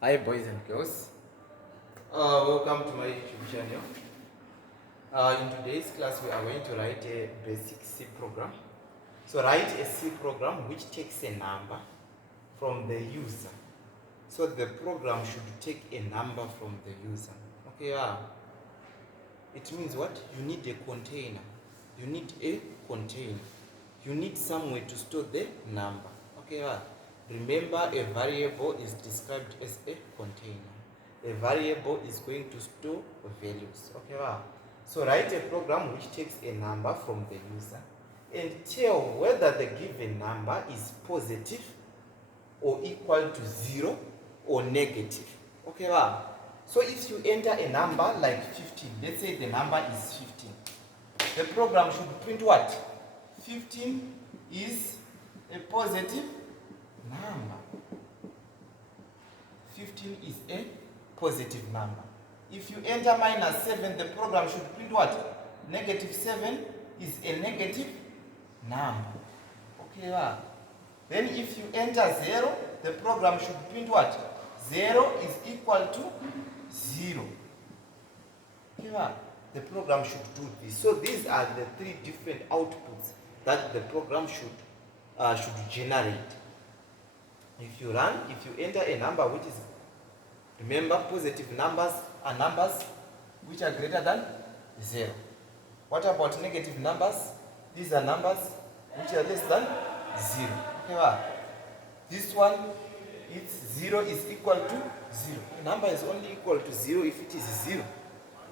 Hi boys and girls, welcome to my YouTube channel. In today's class we are going to write a basic C program. So write a C program which takes a number from the user. So the program should take a number from the user. Okay, it means what? You need a container. You need a container. You need somewhere to store the number. Okay, remember a variable is described as a container. A variable is going to store values. Okay, so write a program which takes a number from the user and tell whether the given number is positive or equal to 0 or negative. Okay, so if you enter a number like 15, let's say the number is 15, the program should print what? 15 is a positive number. 15 is a positive number. If you enter minus 7, the program should print what? Negative 7 is a negative number. Okay, then if you enter 0, the program should print what? 0 is equal to 0. Okay, the program should do this. So these are the three different outputs that the program should generate. If you enter a number which is, remember, positive numbers are numbers which are greater than 0. What about negative numbers? These are numbers which are less than 0. Okay, this one, it's 0 is equal to 0. A number is only equal to 0 if it is 0.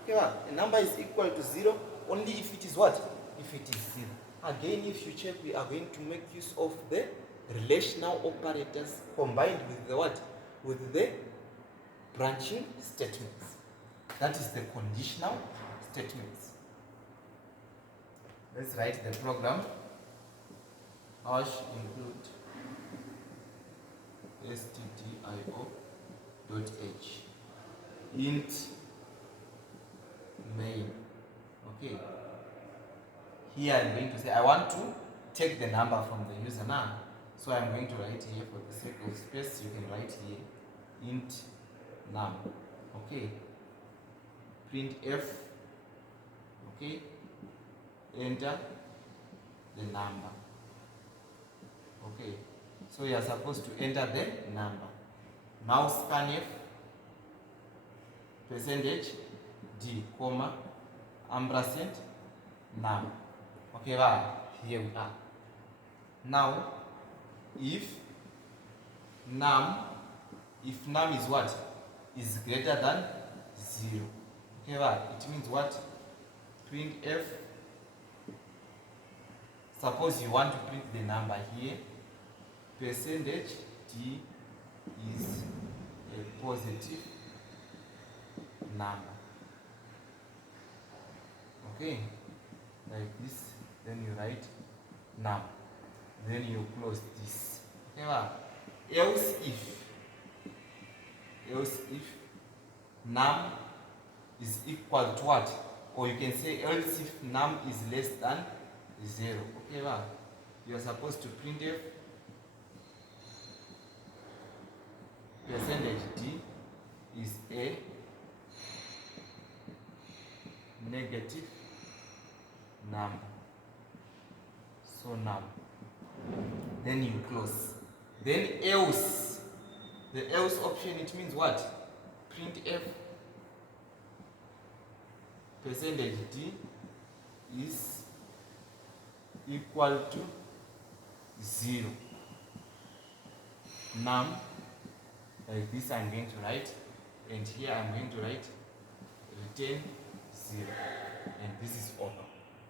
Okay, a number is equal to 0 only if it is what? If it is 0. Again, if you check, we are going to make use of the relational operators combined with the what? With the branching statements. That is the conditional statements. Let's write the program. Hash include stdio.h int main. Okay, here I'm going to say I want to take the number from the user now, so I'm going to write here, for the sake of space you can write here int num. Okay, printf. Okay, enter the number. Okay, so you are supposed to enter the number. Now scanf percentage d comma ampersand num. Okay, here we are. Now if num is what? Is greater than 0. Okay, it means what? Printf. Suppose you want to print the number here. Percentage d is a positive number. Okay, like this. Then you write num. Then you close this. Okay, else if num is equal to what? Or you can say else if num is less than 0. Okay, you are supposed to print f percentage d is a negative number. So num. Then you close. Then else. The else option, it means what? Printf percentage d is equal to 0. Num, like this I'm going to write, and here I'm going to write return 0, and this is over.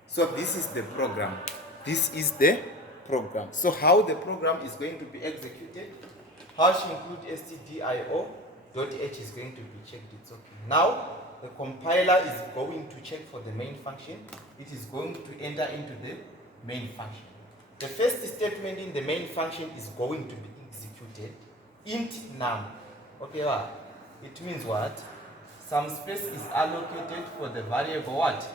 So this is the program. This is the program. So how the program is going to be executed? Hash include stdio.h is going to be checked. It's okay. Now the compiler is going to check for the main function. It is going to enter into the main function. The first statement in the main function is going to be executed. Int num. Okay, it means what? Some space is allocated for the variable what?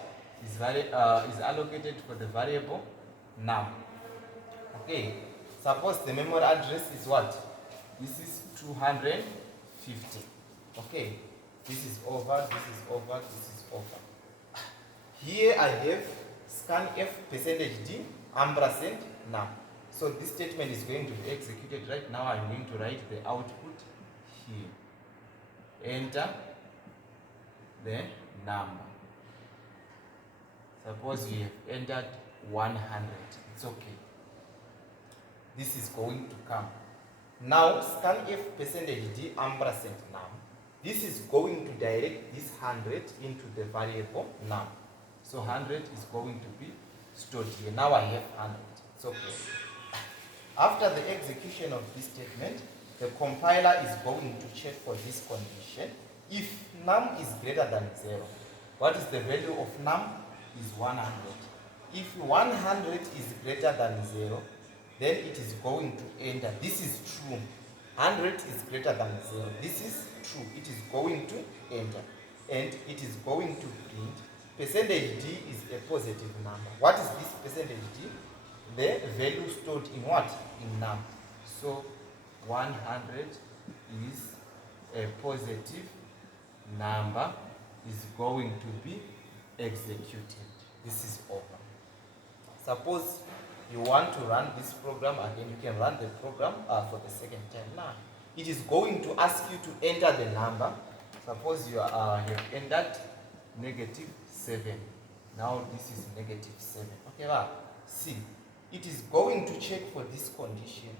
Is allocated for the variable num. Okay, suppose the memory address is what? This is 256. 50. Okay, this is over, this is over, this is over. Here I have scanf percentage d ampersand num. So this statement is going to be executed right now. I'm going to write the output here. Enter the number. Suppose we have entered 100. It's okay. This is going to come. Now scanf percentage d ampersand num. This is going to direct this 100 into the variable num. So 100 is going to be stored here. Now I have 100. It's okay. After the execution of this statement, the compiler is going to check for this condition. If num is greater than 0, what is the value of num? Is 100. If 100 is greater than 0, then it is going to enter. This is true. 100 is greater than 0. This is true. It is going to enter. And it is going to print. Percentage d is a positive number. What is this percentage d? The value stored in what? In num. So 100 is a positive number, is going to be executed. This is over. Suppose you want to run this program again, you can run the program for the second time. Now, it is going to ask you to enter the number. Suppose you have entered -7. Now this is -7. Okay, well, see, it is going to check for this condition.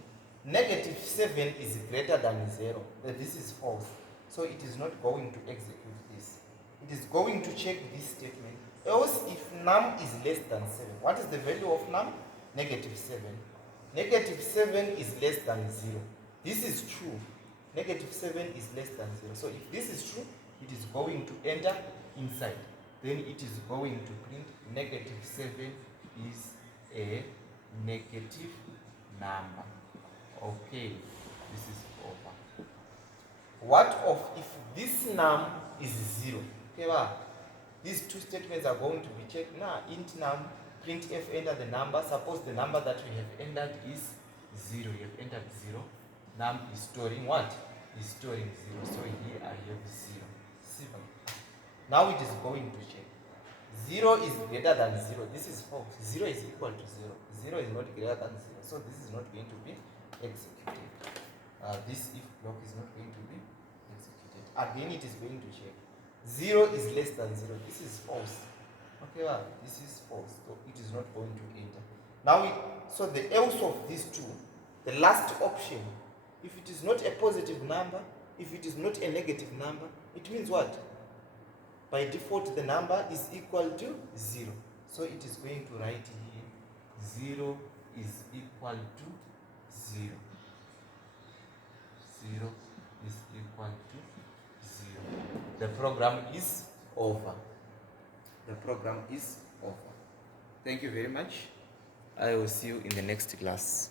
-7 is greater than 0. This is false. So it is not going to execute this. It is going to check this statement. Else, if num is less than 7, what is the value of num? -7. -7 is less than 0. This is true. -7 is less than 0. So if this is true, it is going to enter inside. Then it is going to print -7 is a negative number. Okay, this is over. What of if this num is 0? Okay, well, these two statements are going to be checked. Now, int num, printf, enter the number. Suppose the number that we have entered is 0. You have entered 0. Num is storing what? Is storing 0. So here I have 0. Simple. Now it is going to check. 0 is greater than 0. This is false. 0 is equal to 0. 0 is not greater than 0. So this is not going to be executed. This if block is not going to be executed. Again, it is going to check. 0 is less than 0. This is false. Okay, well, this is false. So it is not going to enter. Now, so the else of these two, the last option, if it is not a positive number, if it is not a negative number, it means what? By default, the number is equal to 0. So it is going to write here, 0 is equal to 0. 0 is equal to 0. The program is over. The program is over. Thank you very much. I will see you in the next class.